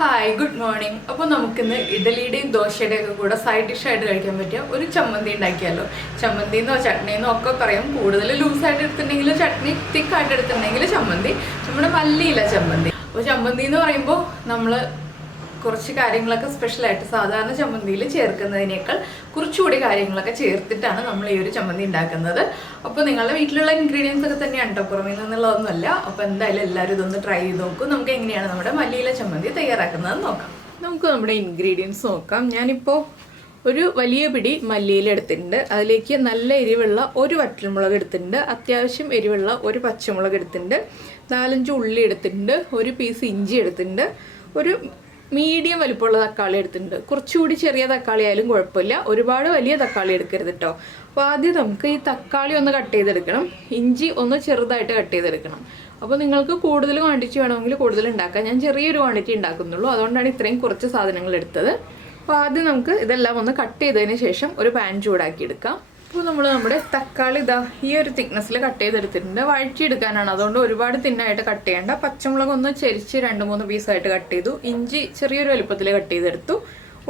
Hi good morning. അപ്പോൾ നമുക്കിന്ന് ഇഡലിയുടെയും ദോശയുടെയും ഒക്കെ കൂടെ സൈഡ് ഡിഷായിട്ട് കഴിക്കാൻ പറ്റിയ ഒരു ചമ്മന്തി ഉണ്ടാക്കിയാലോ. ചമ്മന്തിന്നോ ചട്നിന്നോ ഒക്കെ പറയും. കൂടുതൽ ലൂസായിട്ട് എടുത്തിട്ടുണ്ടെങ്കിൽ ചട്നി, തിക്കായിട്ട് എടുത്തിട്ടുണ്ടെങ്കിൽ ചമ്മന്തി. നമ്മുടെ മല്ലിയില ചമ്മന്തി. അപ്പോൾ ചമ്മന്തി എന്ന് പറയുമ്പോൾ നമ്മൾ കുറച്ച് കാര്യങ്ങളൊക്കെ സ്പെഷ്യലായിട്ട് സാധാരണ ചമ്മന്തിയിൽ ചേർക്കുന്നതിനേക്കാൾ കുറച്ചുകൂടി കാര്യങ്ങളൊക്കെ ചേർത്തിട്ടാണ് നമ്മൾ ഈ ഒരു ചമ്മന്തി ഉണ്ടാക്കുന്നത്. അപ്പോൾ നിങ്ങളുടെ വീട്ടിലുള്ള ഇൻഗ്രീഡിയൻസ് ഒക്കെ തന്നെയാണ് കേട്ടോ, പുറമേ നിന്നുള്ളതൊന്നുമല്ല. അപ്പോൾ എന്തായാലും എല്ലാവരും ഇതൊന്ന് ട്രൈ ചെയ്ത് നോക്കും. നമുക്ക് എങ്ങനെയാണ് നമ്മുടെ മല്ലിയില ചമ്മന്തി തയ്യാറാക്കുന്നത് നോക്കാം. നമുക്ക് നമ്മുടെ ഇൻഗ്രീഡിയൻസ് നോക്കാം. ഞാനിപ്പോൾ ഒരു വലിയ പിടി മല്ലിയില എടുത്തിട്ടുണ്ട്. അതിലേക്ക് നല്ല എരിവുള്ള ഒരു വറ്റൽമുളക് എടുത്തിട്ടുണ്ട്, അത്യാവശ്യം എരിവുള്ള ഒരു പച്ചമുളക് എടുത്തിട്ടുണ്ട്, 4-5 ഉള്ളി എടുത്തിട്ടുണ്ട്, ഒരു പീസ് ഇഞ്ചി എടുത്തിട്ടുണ്ട്, ഒരു മീഡിയം വലിപ്പമുള്ള തക്കാളി എടുത്തിട്ടുണ്ട്. കുറച്ചുകൂടി ചെറിയ തക്കാളി ആയാലും കുഴപ്പമില്ല, ഒരുപാട് വലിയ തക്കാളി എടുക്കരുത് കേട്ടോ. അപ്പോൾ ആദ്യം നമുക്ക് ഈ തക്കാളി ഒന്ന് കട്ട് ചെയ്തെടുക്കണം, ഇഞ്ചി ഒന്ന് ചെറുതായിട്ട് കട്ട് ചെയ്തെടുക്കണം. അപ്പോൾ നിങ്ങൾക്ക് കൂടുതൽ ക്വാണ്ടിറ്റി വേണമെങ്കിൽ കൂടുതൽ ഉണ്ടാക്കാം. ഞാൻ ചെറിയൊരു ക്വാണ്ടിറ്റി ഉണ്ടാക്കുന്നുള്ളൂ, അതുകൊണ്ടാണ് ഇത്രയും കുറച്ച് സാധനങ്ങൾ എടുത്തത്. അപ്പോൾ ആദ്യം നമുക്ക് ഇതെല്ലാം ഒന്ന് കട്ട് ചെയ്തതിന് ശേഷം ഒരു പാൻ ചൂടാക്കി എടുക്കാം. അപ്പോൾ നമ്മൾ നമ്മുടെ തക്കാളി ഇതാ ഈ ഒരു തിക്നെസ്സിൽ കട്ട് ചെയ്തെടുത്തിട്ടുണ്ട്. വഴറ്റിയെടുക്കാനാണ്, അതുകൊണ്ട് ഒരുപാട് തിന്നായിട്ട് കട്ട് ചെയ്യേണ്ട. പച്ചമുളക് ഒന്ന് ചെരിച്ച് 2-3 പീസായിട്ട് കട്ട് ചെയ്തു. ഇഞ്ചി ചെറിയൊരു വലുപ്പത്തിൽ കട്ട് ചെയ്തെടുത്തു.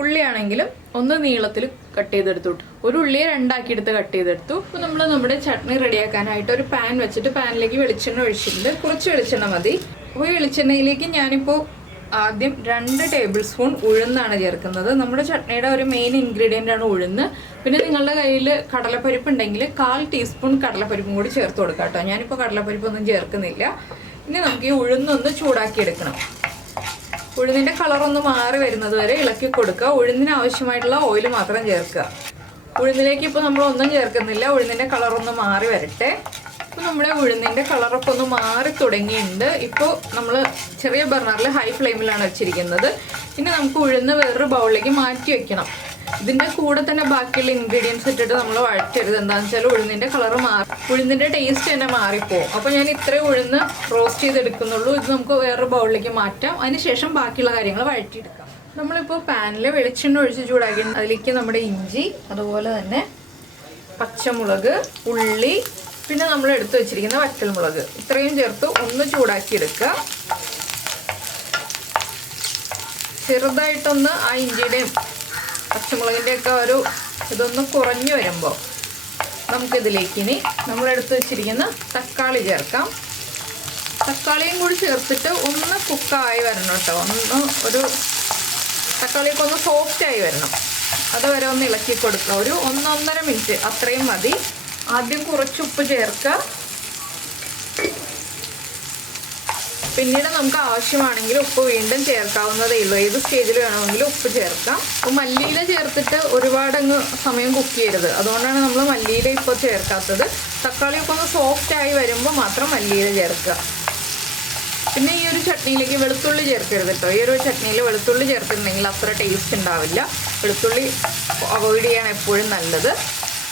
ഉള്ളിയാണെങ്കിലും ഒന്ന് നീളത്തിൽ കട്ട് ചെയ്തെടുത്തു. ഒരു ഉള്ളിയെ 2 ആക്കിയെടുത്ത് കട്ട് ചെയ്തെടുത്തു. അപ്പോൾ നമ്മൾ നമ്മുടെ ചട്നി റെഡിയാക്കാനായിട്ട് ഒരു പാൻ വെച്ചിട്ട് പാനിലേക്ക് വെളിച്ചെണ്ണ ഒഴിച്ചിട്ടുണ്ട്. കുറച്ച് വെളിച്ചെണ്ണ മതി. അപ്പോൾ ഈ വെളിച്ചെണ്ണയിലേക്ക് ഞാനിപ്പോൾ ആദ്യം 2 ടേബിൾ സ്പൂൺ ഉഴുന്നാണ് ചേർക്കുന്നത്. നമ്മുടെ ചട്നിയുടെ ഒരു മെയിൻ ഇൻഗ്രീഡിയൻ്റ് ആണ് ഉഴുന്ന്. പിന്നെ നിങ്ങളുടെ കയ്യിൽ കടലപ്പരിപ്പ് ഉണ്ടെങ്കിൽ 1/4 ടീസ്പൂൺ കടലപ്പരിപ്പും കൂടി ചേർത്ത് കൊടുക്കാം കേട്ടോ. ഞാനിപ്പോൾ കടലപ്പരിപ്പൊന്നും ചേർക്കുന്നില്ല. ഇനി നമുക്ക് ഈ ഉഴുന്നൊന്ന് ചൂടാക്കി എടുക്കണം. ഉഴുന്നിൻ്റെ കളറൊന്ന് മാറി വരുന്നത് വരെ ഇളക്കി കൊടുക്കുക. ഉഴുന്നിന് ആവശ്യമായിട്ടുള്ള ഓയിൽ മാത്രം ചേർക്കുക. ഉഴുന്നിലേക്ക് ഇപ്പോൾ നമ്മളൊന്നും ചേർക്കുന്നില്ല. ഉഴുന്നിൻ്റെ കളറൊന്ന് മാറി വരട്ടെ. ഇപ്പോൾ നമ്മുടെ ഉഴുന്നിൻ്റെ കളറൊക്കെ ഒന്ന് മാറി തുടങ്ങിയിട്ടുണ്ട്. ഇപ്പോൾ നമ്മൾ ചെറിയ ബർണറിൽ ഹൈ ഫ്ലെയിമിലാണ് വെച്ചിരിക്കുന്നത്. ഇനി നമുക്ക് ഉഴുന്ന് വേറൊരു ബൗളിലേക്ക് മാറ്റി വെക്കണം. ഇതിൻ്റെ കൂടെ തന്നെ ബാക്കിയുള്ള ഇൻഗ്രീഡിയൻസ് ഇട്ടിട്ട് നമ്മൾ വഴറ്റരുത്. എന്താണെന്ന് വെച്ചാൽ ഉഴുന്നിൻ്റെ കളറ് ഉഴുന്നിൻ്റെ ടേസ്റ്റ് തന്നെ മാറിപ്പോവും. അപ്പോൾ ഞാൻ ഇത്രയും ഉഴുന്ന് റോസ്റ്റ് ചെയ്തെടുക്കുന്നുള്ളൂ. ഇത് നമുക്ക് വേറൊരു ബൗളിലേക്ക് മാറ്റാം. അതിനുശേഷം ബാക്കിയുള്ള കാര്യങ്ങൾ വഴറ്റിയെടുക്കാം. നമ്മളിപ്പോൾ പാനിൽ വെളിച്ചെണ്ണ ഒഴിച്ച് ചൂടാക്കി അതിലേക്ക് നമ്മുടെ ഇഞ്ചി, അതുപോലെ തന്നെ പച്ചമുളക്, ഉള്ളി, പിന്നെ നമ്മൾ എടുത്തു വെച്ചിരിക്കുന്ന വറ്റൽമുളക് ഇത്രയും ചേർത്ത് ഒന്ന് ചൂടാക്കി എടുക്കുക. ചെറുതായിട്ടൊന്ന് ആ ഇഞ്ചിയുടെയും പച്ചമുളകിൻ്റെയൊക്കെ ഒരു ഇതൊന്ന് കുറഞ്ഞു വരുമ്പോൾ നമുക്കിതിലേക്ക് ഇനി നമ്മളെടുത്ത് വെച്ചിരിക്കുന്ന തക്കാളി ചേർക്കാം. തക്കാളിയും കൂടി ചേർത്തിട്ട് ഒന്ന് കുക്കായി വരണം കേട്ടോ. ഒരു തക്കാളിയൊക്കെ ഒന്ന് സോഫ്റ്റായി വരണം. അതുവരെ ഒന്ന് ഇളക്കി കൊടുക്കുക. ഒരു 1-1.5 മിനിറ്റ് അത്രയും മതി. ആദ്യം കുറച്ച് ഉപ്പ് ചേർക്കുക. പിന്നീട് നമുക്ക് ആവശ്യമാണെങ്കിൽ ഉപ്പ് വീണ്ടും ചേർക്കാവുന്നതേ ഉള്ളൂ. ഏത് സ്റ്റേജിൽ വേണമെങ്കിലും ഉപ്പ് ചേർക്കാം. അപ്പോൾ മല്ലിയില ചേർത്തിട്ട് ഒരുപാടങ്ങ് സമയം കുക്ക് ചെയ്യരുത്. അതുകൊണ്ടാണ് നമ്മൾ മല്ലിയില ഇപ്പോൾ ചേർക്കാത്തത്. തക്കാളിയൊക്കെ ഒന്ന് സോഫ്റ്റായി വരുമ്പോൾ മാത്രം മല്ലിയില ചേർക്കുക. പിന്നെ ഈ ഒരു ചട്നിയിലേക്ക് വെളുത്തുള്ളി ചേർക്കരുത് കേട്ടോ. ഈ ഒരു ചട്നിയിൽ വെളുത്തുള്ളി ചേർത്തിട്ടുണ്ടെങ്കിൽ അത്ര ടേസ്റ്റ് ഉണ്ടാവില്ല. വെളുത്തുള്ളി അവോയ്ഡ് ചെയ്യാണ് എപ്പോഴും നല്ലത്.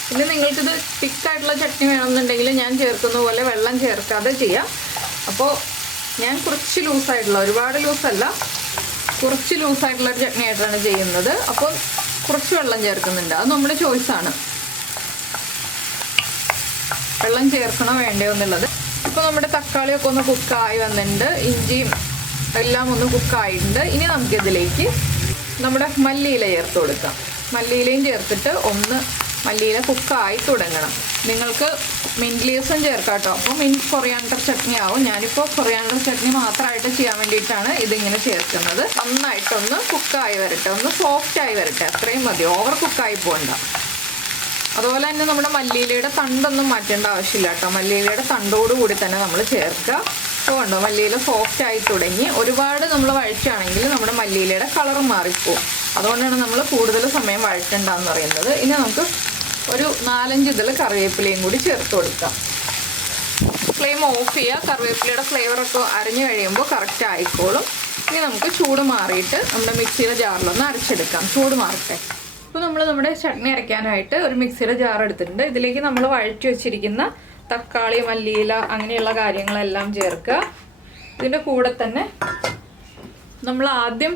പിന്നെ നിങ്ങൾക്കിത് തിക്കായിട്ടുള്ള ചട്നി വേണമെന്നുണ്ടെങ്കിൽ ഞാൻ ചേർക്കുന്ന പോലെ വെള്ളം ചേർക്കാതെ ചെയ്യാം. അപ്പോൾ ഞാൻ കുറച്ച് ലൂസായിട്ടുള്ള, ഒരുപാട് ലൂസല്ല, കുറച്ച് ലൂസായിട്ടുള്ളൊരു ചട്നി ആയിട്ടാണ് ചെയ്യുന്നത്. അപ്പോൾ കുറച്ച് വെള്ളം ചേർക്കുന്നുണ്ട്. അത് നമ്മുടെ ചോയ്സാണ്, വെള്ളം ചേർക്കണോ വേണ്ടയോ എന്നുള്ളത്. ഇപ്പോൾ നമ്മുടെ തക്കാളിയൊക്കെ ഒന്ന് കുക്കായി വന്നിട്ടുണ്ട്, ഇഞ്ചിയും എല്ലാം ഒന്ന് കുക്കായിട്ടുണ്ട്. ഇനി നമുക്കിതിലേക്ക് നമ്മുടെ മല്ലിയില ചേർത്ത് കൊടുക്കാം. മല്ലിയിലയും ചേർത്തിട്ട് ഒന്ന് മല്ലിയില കുക്കായി തുടങ്ങണം. നിങ്ങൾക്ക് മിൻറ്റ് ലീവ്സും ചേർക്കാം കേട്ടോ. അപ്പോൾ കൊറിയാണ്ടർ ചട്നി ആവും. ഞാനിപ്പോൾ കൊറിയാണ്ടർ ചട്നി മാത്രമായിട്ട് ചെയ്യാൻ വേണ്ടിയിട്ടാണ് ഇതിങ്ങനെ ചേർക്കുന്നത്. നന്നായിട്ടൊന്ന് കുക്കായി വരട്ടെ, ഒന്ന് സോഫ്റ്റായി വരട്ടെ, അത്രയും മതി. ഓവർ കുക്കായി പോകണ്ട. അതുപോലെ തന്നെ നമ്മുടെ മല്ലിയിലയുടെ തണ്ടൊന്നും മാറ്റേണ്ട ആവശ്യമില്ല കേട്ടോ. മല്ലിയിലയുടെ തണ്ടോടുകൂടി തന്നെ നമ്മൾ ചേർക്കുക. അപ്പോൾ കണ്ടോ മല്ലിയില സോഫ്റ്റായി തുടങ്ങി. ഒരുപാട് നമ്മൾ വഴറ്റുകയാണെങ്കിൽ നമ്മുടെ മല്ലിയിലയുടെ കളർ മാറിപ്പോവും. അതുകൊണ്ടാണ് നമ്മൾ കൂടുതൽ സമയം വഴറ്റണ്ടെന്ന് പറയുന്നത്. ഇനി നമുക്ക് ഒരു 4-5 ഇതിൽ കറിവേപ്പിലയും കൂടി ചേർത്ത് കൊടുക്കാം. ഫ്ലെയിം ഓഫ് ചെയ്യുക. കറിവേപ്പിലയുടെ ഫ്ലേവറൊക്കെ അരഞ്ഞു കഴിയുമ്പോൾ കറക്റ്റ് ആയിക്കോളും. ഇനി നമുക്ക് ചൂട് മാറിയിട്ട് നമ്മുടെ മിക്സിയുടെ ജാറിലൊന്ന് അരച്ചെടുക്കാം. ചൂട് മാറട്ടെ. അപ്പോൾ നമ്മൾ നമ്മുടെ ചട്നി അരയ്ക്കാനായിട്ട് ഒരു മിക്സിയുടെ ജാർ എടുത്തിട്ടുണ്ട്. ഇതിലേക്ക് നമ്മൾ വഴറ്റി വെച്ചിരിക്കുന്ന തക്കാളി, മല്ലിയില അങ്ങനെയുള്ള കാര്യങ്ങളെല്ലാം ചേർക്കുക. ഇതിൻ്റെ കൂടെ തന്നെ നമ്മൾ ആദ്യം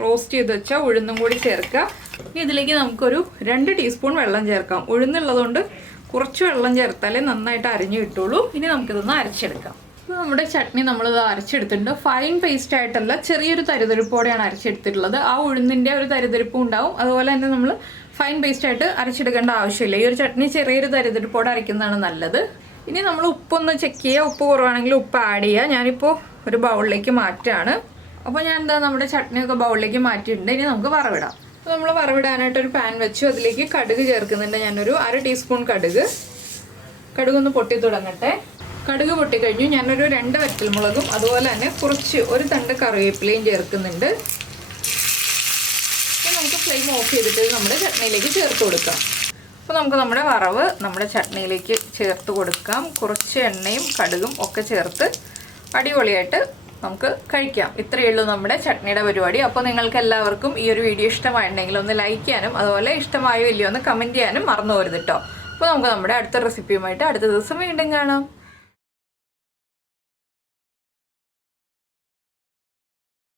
റോസ്റ്റ് ചെയ്ത് വെച്ചാൽ ഉഴുന്നും കൂടി ചേർക്കുക. ഇനി ഇതിലേക്ക് നമുക്കൊരു 2 ടീസ്പൂൺ വെള്ളം ചേർക്കാം. ഉഴുന്നുള്ളതുകൊണ്ട് കുറച്ച് വെള്ളം ചേർത്താലേ നന്നായിട്ട് അരിഞ്ഞു കിട്ടുള്ളൂ. ഇനി നമുക്കിതൊന്ന് അരച്ചെടുക്കാം. നമ്മുടെ ചട്നി നമ്മളിത് അരച്ചെടുത്തിട്ടുണ്ട്. ഫൈൻ പേസ്റ്റ് ആയിട്ടല്ല, ചെറിയൊരു തരിതരിപ്പോടെയാണ് അരച്ചെടുത്തിട്ടുള്ളത്. ആ ഉഴുന്നിൻ്റെ ഒരു തരിതരിപ്പും ഉണ്ടാവും. അതുപോലെ തന്നെ നമ്മൾ ഫൈൻ പേസ്റ്റ് ആയിട്ട് അരച്ചെടുക്കേണ്ട ആവശ്യമില്ല. ഈ ഒരു ചട്നി ചെറിയൊരു തരിതരിപ്പോടെ അരയ്ക്കുന്നതാണ് നല്ലത്. ഇനി നമ്മൾ ഉപ്പൊന്ന് ചെക്ക് ചെയ്യുക. ഉപ്പ് കുറവാണെങ്കിൽ ഉപ്പ് ആഡ് ചെയ്യുക. ഞാനിപ്പോൾ ഒരു ബൗളിലേക്ക് മാറ്റുകയാണ്. അപ്പോൾ ഞാൻ നമ്മുടെ ചട്നിയൊക്കെ ബൗളിലേക്ക് മാറ്റിയിട്ടുണ്ട്. ഇനി നമുക്ക് വറവിടാം. അപ്പോൾ നമ്മൾ വറവിടാനായിട്ട് ഒരു പാൻ വെച്ചു. അതിലേക്ക് കടുക് ചേർക്കുന്നുണ്ട്. ഞാനൊരു 1/2 ടീസ്പൂൺ കടുകൊന്ന് പൊട്ടി തുടങ്ങട്ടെ. കടുക് പൊട്ടിക്കഴിഞ്ഞു. ഞാനൊരു 2 വറ്റൽമുളകും അതുപോലെ തന്നെ ഒരു തണ്ട് കറിവേപ്പിലയും ചേർക്കുന്നുണ്ട്. അപ്പോൾ നമുക്ക് ഫ്ലെയിം ഓഫ് ചെയ്തിട്ട് നമ്മുടെ ചട്നിയിലേക്ക് ചേർത്ത് കൊടുക്കാം. അപ്പോൾ നമുക്ക് നമ്മുടെ വറവ് നമ്മുടെ ചട്നിയിലേക്ക് ചേർത്ത് കൊടുക്കാം. കുറച്ച് എണ്ണയും കടുകും ഒക്കെ ചേർത്ത് അടിപൊളിയായിട്ട് നമുക്ക് കഴിക്കാം. ഇത്രയേ ഉള്ളൂ നമ്മുടെ ചട്നിയുടെ പരിപാടി. അപ്പോൾ നിങ്ങൾക്ക് എല്ലാവർക്കും ഈ ഒരു വീഡിയോ ഇഷ്ടമായിട്ടുണ്ടെങ്കിൽ ഒന്ന് ലൈക്ക് ചെയ്യാനും അതുപോലെ ഇഷ്ടമായോ ഇല്ലയോ ഒന്ന് കമൻറ്റ് ചെയ്യാനും മറന്നു പോകരുത് കേട്ടോ. അപ്പോൾ നമുക്ക് നമ്മുടെ അടുത്ത റെസിപ്പിയുമായിട്ട് അടുത്ത ദിവസം വീണ്ടും കാണാം.